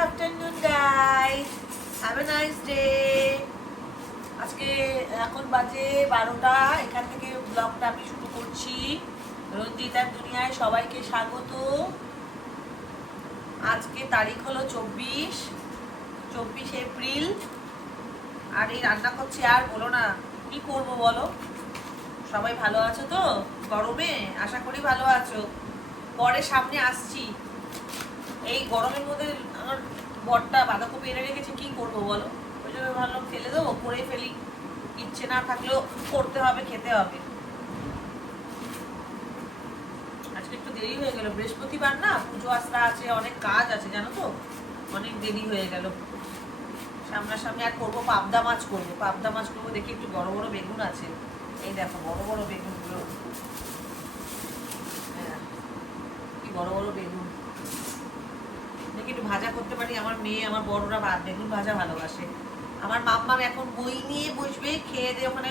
afternoon guys, have a nice day. আজকে এখন বাজে 12টা। এখান থেকে ব্লগটা আমি শুরু করছি। রঞ্জিতার দুনিয়ায় সবাইকে স্বাগত। আজকে তারিখ হলো 24 এপ্রিল। আর এই রান্না করছি, আর বলো না কি করব বলো। সবাই ভালো আছো তো? গরমে আশা করি ভালো আছো। পরে সামনে আসছি। এই গরমের মধ্যে আমার বরটা বাঁধাকপি এনে রেখেছে, কি করব বলো। ওই জন্য ভাবলাম ফেলে দেবো, করে ফেলি। ইচ্ছে না থাকলেও করতে হবে, খেতে হবে। আজকে একটু দেরি হয়ে গেল, বৃহস্পতিবার না, পুজো আসতে আছে, অনেক কাজ আছে জানো তো, অনেক দেরি হয়ে গেল। সামনাসামনি আর করবো পাবদা মাছ করবো, দেখি একটু বড় বড় বেগুন আছে। এই দেখো বড় বড় বেগুনগুলো, হ্যাঁ কি বড় বড় বেগুন। দেখি একটু ভাজা করতে পারি। আমার মেয়ে, আমার বড়রা বেগুন ভাজা ভালোবাসে। আমার মাম্মা এখন বই নিয়ে বসবে, খেয়ে দিয়ে ওখানে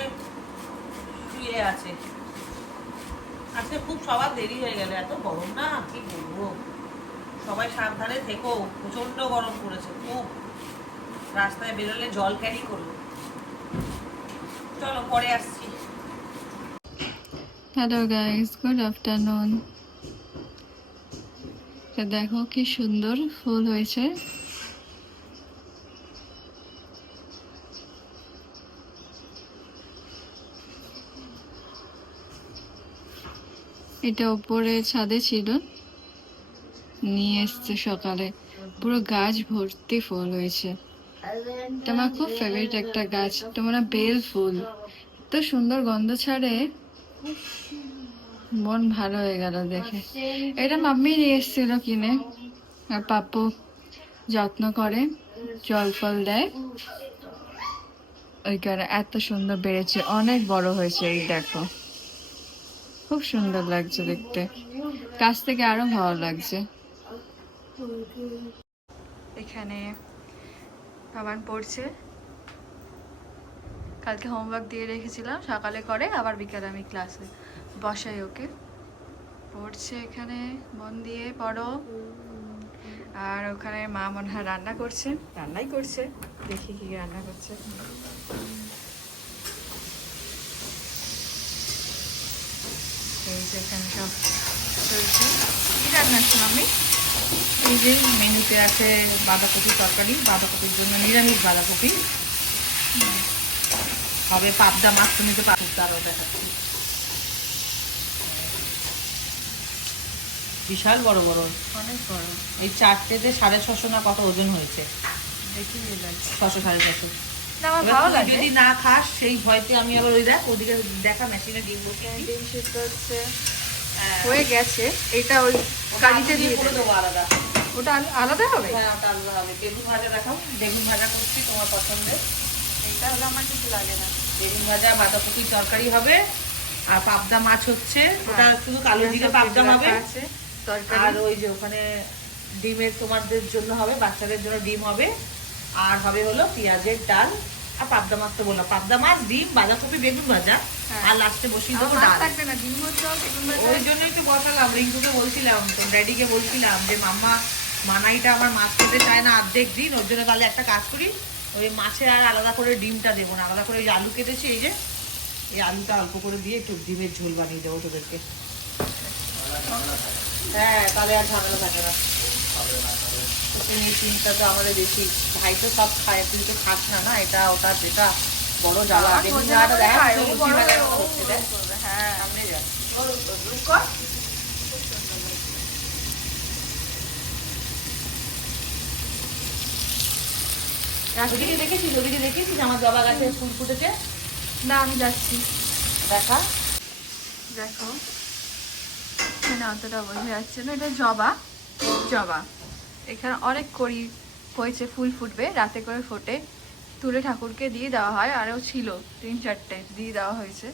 শুয়ে আছে। আজকে খুব সবার দেরি হয়ে গেল, এত গরম না কি বলবো। সবাই সাবধানে থেকো, প্রচন্ড গরম পড়েছে খুব। রাস্তায় বেরোলে জল ক্যারি করো। চলো পরে আসছি। Hello guys, good afternoon. দেখো কি সুন্দর ফুল হয়েছে। এটা উপরে ছাদে ছিল, নিয়ে এসছে সকালে। পুরো গাছ ভর্তি ফুল হয়েছে। এটা আমার খুব ফেভারিট একটা গাছ, এটা মানে বেল ফুল। এত সুন্দর গন্ধ ছাড়ে, মন ভালো হয়ে গেল দেখে। এটা মাম্মি নিয়ে এসেছিল কিনে, আর পাপ্পু যত্ন করে, জল ফল দেয়। ওই কারণে এত সুন্দর বেড়েছে, অনেক বড় হয়েছে। এই দেখো খুব সুন্দর লাগছে দেখতে, কাছ থেকে আরো ভালো লাগছে। এখানে বাবান পড়ছে, কালকে হোমওয়ার্ক দিয়ে রেখেছিলাম, সকালে করে, আবার বিকালে আমি ক্লাসে বসাই ওকে। পড়ছে এখানে, মন দিয়ে পড়ো। আর ওখানে মা মনে হয় রান্না করছে, রান্নাই করছে, দেখি কি রান্না করছে। এই যে এখানে সব চলছে। কি রান্না আছে মাম্মি? এই যে মেনুতে আছে বাঁধাকপির তরকারি, বাঁধাকপির জন্য নিরামিষ বাঁধাকপি হবে। পাবদা মাছ, তুমি তো আরও দেখাচ্ছি, বিশাল বড় বড়, অনেক বড়। এই চারটেতে 650 না কত ওজন হয়েছে। দেখি 600 650। আমার ভালো লাগে। যদি না খাস সেই ভয়তে আমি আবার ওই দেখ ওদিকে দেখা মেশিনে ডিম বসিয়ে ডিম সিদ্ধ হচ্ছে, হয়ে গেছে। এটা ওই কালিতে দিয়ে করে দেবো আলাদা। ওটা আলাদা হবে? হ্যাঁ ওটা আলাদা হবে। বেগুন ভাজা দেখাও, বেগুন ভাজা করছি তোমার পছন্দের। এটা হলে আমার কিছু লাগে না। বেগুন ভাজা, বাঁধাকপির তরকারি হবে, আর পাবদা মাছ হচ্ছে, ওটা শুধু কালো জিরে পাবদা হবে। আর ওই যে ওখানে ডিমের তোমাদের জন্য হবে, বাচ্চাদের জন্য ডিম হবে। আর হবে হলো পেঁয়াজের ডাল, আর পাবদা মাছ তো বললাম, পাবদা মাছ, ডিম, বাঁধাকপি, বেগুন ভাজা, আর লাস্টে বসিয়ে দেবো ডাল। থাকবে না ডিম হচ্ছে, ওই জন্য একটু বসালাম। রিঙ্কুকে বলছিলাম, তো ড্যাডিকে বলছিলাম যে মাম্মা মানাইটা আমার মাছ খেতে চায় না অর্ধেক দিন, ওর জন্য তাহলে একটা কাজ করি, ওই মাছে আর আলাদা করে ডিমটা দেবো না, আলাদা করে ওই আলু কেটেছি, এই যে এই আলুটা অল্প করে দিয়ে একটু ডিমের ঝোল বানিয়ে দেবো তোদেরকে। হ্যাঁ তাহলে আর ঝামেলা থাকে না। এই চিন্তা তো আমাদের বেশি। ভাই তো সব খায়, তুই তো খাস না, না এটা ওটা যেটা বড় জ্বালা। বেগুন ভাজাটা দেখ, হ্যাঁ সামনে যা কর। ওদিকে দেখেছিস আমার জবা গাছে ফুল ফুটেছে? না আমি যাচ্ছি। দেখা দেখো এখানে অতটা বোঝা যাচ্ছে না, এটা জবা। জবা এখানে অনেক কড়ি হয়েছে, ফুল ফুটবে, রাতে করে ফোটে, তুলে ঠাকুরকে দিয়ে দেওয়া হয়। আরও ছিল 3-4টে দিয়ে দেওয়া হয়েছে,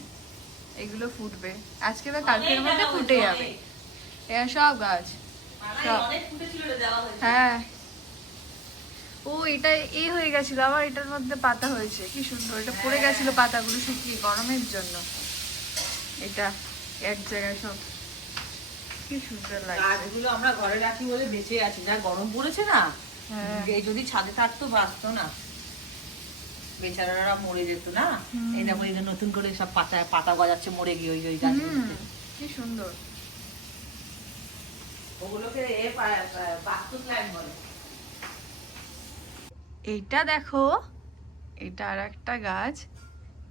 এগুলো ফুটবে আজকে বা কালকের মধ্যে ফুটে যাবে। এরা সব গাছ সব, হ্যাঁ। ও এটা হয়ে গেছিল, আবার এটার মধ্যে পাতা হয়েছে, কি সুন্দর। এটা পড়ে গেছিল পাতাগুলো শুকিয়ে গরমের জন্য, এটা এক জায়গায় সব, কি সুন্দর লাগে। এগুলো আমরা ঘরে রাখি বলে বেঁচে আছি, যা গরম পড়েছে না, হ্যাঁ। এই যদি ছাদে থাকতো বাঁচতো না, বেচারারা মরে যেত না। এই দেখো এই যে নতুন করে সব পাতা পাতা গজাচ্ছে মরে গিয়ে ওই গাছগুলোতে। কি সুন্দর। ওগুলোকে বাস্তু প্ল্যান্ট বলে। এইটা দেখো, এটা আর একটা গাছ,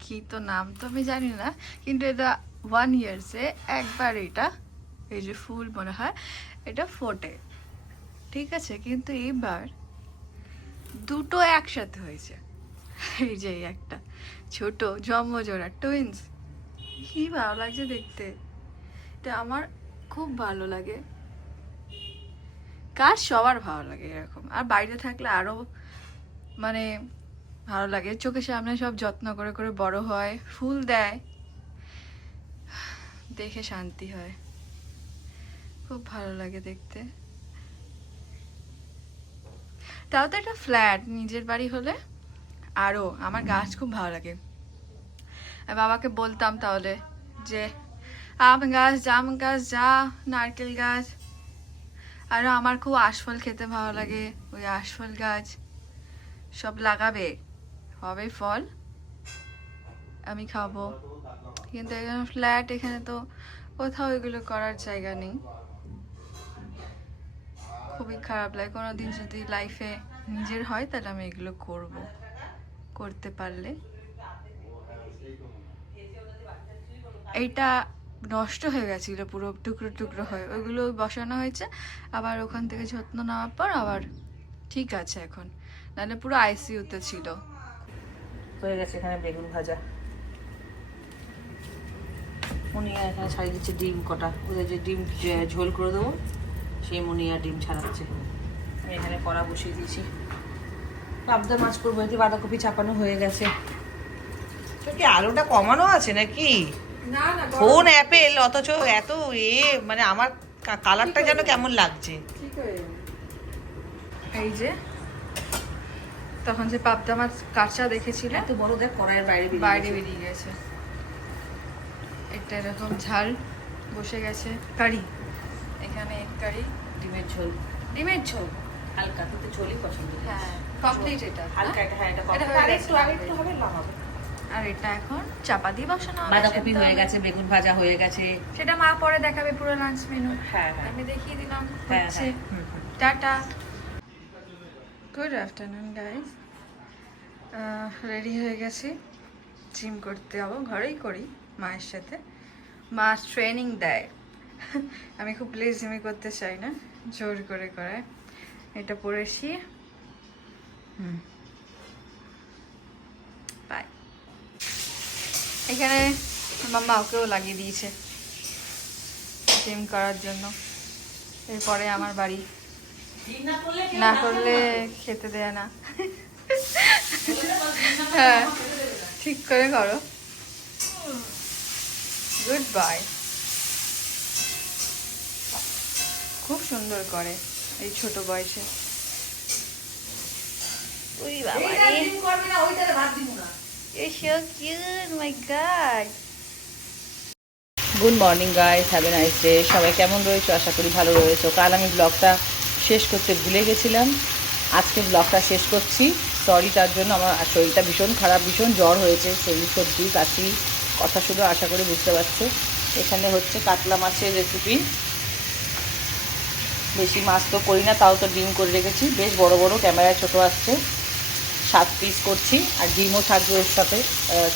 কি তো নাম তো আমি জানি না, কিন্তু এটা 1 ইয়ার্সে একবার এটা, এই যে ফুল মনে হয় এটা ফোটে, ঠিক আছে, কিন্তু এইবার দুটো একসাথে হয়েছে। এই যে এই একটা ছোট জন্মজোড়া টুইন্স, কি ভালো লাগছে দেখতে, এটা আমার খুব ভালো লাগে। গাছ সবার ভালো লাগে এরকম, আর বাইরে থাকলে আরো মানে ভালো লাগে, চোখের সামনে সব যত্ন করে করে বড় হয়, ফুল দেয়, দেখে শান্তি হয়, খুব ভালো লাগে দেখতে। তাও তো একটা ফ্ল্যাট, নিজের বাড়ি হলে আরো আমার গাছ খুব ভালো লাগে। আর বাবাকে বলতাম তাহলে যে আম গাছ, জাম গাছ, যা নারকেল গাছ, আরো আমার খুব আশফল খেতে ভালো লাগে, ওই আশফল গাছ সব লাগাবে, হবে ফল, আমি খাবো। কিন্তু এখানে ফ্ল্যাট, এখানে তো কোথাও এগুলো করার জায়গা নেই, খুবই খারাপ লাগে। কোনোদিন যদি লাইফে নিজের হয় তাহলে আমি এগুলো করব, করতে পারলে। এইটা নষ্ট হয়ে গেছিল পুরো টুকরো টুকরো হয়ে, ওইগুলো বসানো হয়েছে, আবার ওখান থেকে যত্ন নেওয়ার পর আবার ঠিক আছে এখন, নাহলে পুরো আইসিইউতে ছিল। হয়ে গেছে এখানে বেগুন ভাজা। মুনিয়া এখানে ছাড়িয়ে দিচ্ছে ডিম কটা, ওদের যে ডিম ঝোল করে দেবো সেই মুনিয়া ডিম ছাড়াচ্ছে। আমি এখানে কড়া বসিয়ে দিয়েছি, পাবদা মাছ করবো, এতে বাঁধাকপি চাপানো হয়ে গেছে। তো কি আলুটা কমানো আছে নাকি? না না, ফোন অ্যাপেল অথচ এত মানে আমার কালারটা যেন কেমন লাগছে। এই যে তখন যে পাবদা মাছ কাঁচা দেখেছিলে, এত বড় দেখ কড়াইয়ের বাইরে বেরিয়ে গেছে। একটা এরকম ঝাল বসে গেছে, কারি, এখানে কারি, ডিমের ঝোল। ডিমের ঝোল হালকা, কিন্তু ঝোলই পছন্দ। হ্যাঁ কমপ্লিট এটা, হালকা এটা, হ্যাঁ এটা এটা কমপ্লিট। হয়ে আরেকটু গেছে। আরেকটু হবে লাগাবো। আর এটা এখন চাপা দিয়ে বসানো হবে, বাঁধাকপি সেদ্ধ হয়ে হবে। গেছে, বেগুন ভাজা হয়ে গেছে। সেটা মা পরে দেখাবে পুরো লাঞ্চ মেনু, হ্যাঁ হ্যাঁ আমি দেখিয়ে দিলাম হ্যাঁ হচ্ছে। হ্যাঁ। Tata, good afternoon guys. Ready হয়ে গেছি, জিম করতে যাবো, ঘরেই করি মায়ের সাথে, মা ট্রেনিং দেয়। আমি খুব লেজিমি করতে চাই না, জোর করে করে। এটা পরেছি, বাই। এখানে মাম্মা ওকেও লাগিয়ে দিয়েছে জিম করার জন্য, এরপরে আমার বাড়ি, না করলে খেতে দেয় না। হ্যাঁ ঠিক করে করো, গুড বাই। খুব সুন্দর করে এই ছোট বয়সে। ওই বাবা রে, you're so cute, my God. Good morning guys, have a nice day. সবাই কেমন রয়েছো? আশা করি ভালো রয়েছো। কাল আমি ব্লগটা শেষ করতে ভুলে গেছিলাম, আজকে ব্লগটা শেষ করছি। সরি তার জন্য, আমার শরীরটা ভীষণ খারাপ, ভীষণ জ্বর হয়েছে, শরীর সর্দি কাশি, কথা শুধু আশা করি বুঝতে পারছো। এখানে হচ্ছে কাতলা মাছের রেসিপি, বেশি মাছ তো করি না, তাও তো ডিম করে রেখেছি, বেশ বড় বড়, ক্যামেরায় ছোট আসছে। 7 পিস করছি, আর ডিমও থাকবে এর সাথে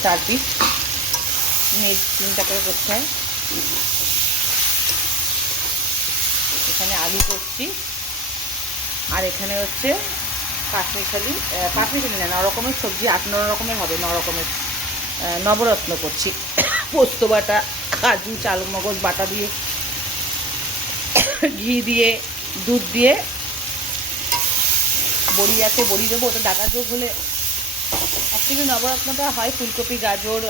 4 পিস, 3টা করে করতে হয়। এখানে আলু করছি, আর এখানে হচ্ছে কাশ্মীরখালি না, 9 রকমের সবজি, 8-9 রকমের হবে, 9 রকমের নবরত্ন করছি। পোস্ত বাটা, কাজু, চালমগজ বাটা দিয়ে, ঘি দিয়ে, দুধ দিয়ে, বড়ি আছে, বড়ি দেবো, ওটা ডাকা যোগ হলে। অ্যাকচুয়ালি নবরত্নটা হয় ফুলকপি, গাজর,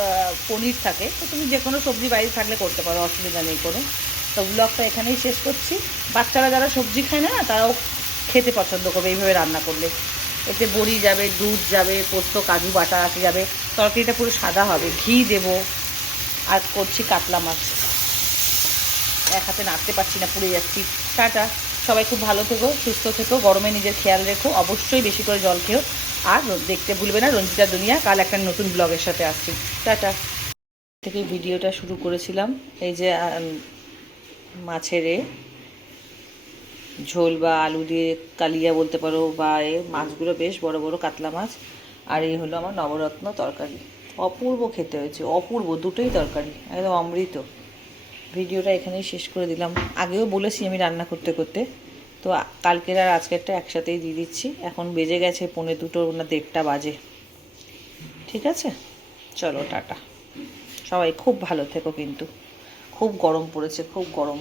পনির থাকে, তো তুমি যে কোনো সবজি বাইরে থাকলে করতে পারো, অসুবিধা নেই কোনো। তো ব্লগটা এখানেই শেষ করছি। বাচ্চারা যারা সবজি খায় না, তারাও খেতে পছন্দ করবে এইভাবে রান্না করলে। এতে বড়ি যাবে, দুধ যাবে, পোস্ত কাজু বাটা আসে যাবে, তরকারিটা পুরো সাদা হবে, ঘি দেবো। আর করছি কাতলা মাছ, এক হাতে নাড়তে পারছি না, পুড়ে যাচ্ছি। টাটা। সবাই খুব ভালো থেকো, সুস্থ থেকো, গরমে নিজের খেয়াল রেখো, অবশ্যই বেশি করে জল খেও, আর দেখতে ভুলবে না রঞ্জিতা দুনিয়া। কাল একটা নতুন ব্লগের সাথে আসছি। টাটা। থেকে ভিডিওটা শুরু করেছিলাম, এই যে মাছের ঝোল বা আলু দিয়ে কালিয়া বলতে পারো, বা মাছগুলো বেশ বড় বড় কাতলা মাছ। আর এই হলো আমার নবরত্ন তরকারি। অপূর্ব খেতে হয়েছে, অপূর্ব, দুটোই তরকারি একদম অমৃত। ভিডিওটা এখানেই শেষ করে দিলাম। আগেও বলেছি আমি রান্না করতে করতে, তো কালকের আর আজকেরটা একসাথেই দিয়ে দিচ্ছি। এখন বেজে গেছে 1:45 না 1:30 বাজে। ঠিক আছে, চলো টাটা। সবাই খুব ভালো থেকো, কিন্তু খুব গরম পড়েছে, খুব গরম।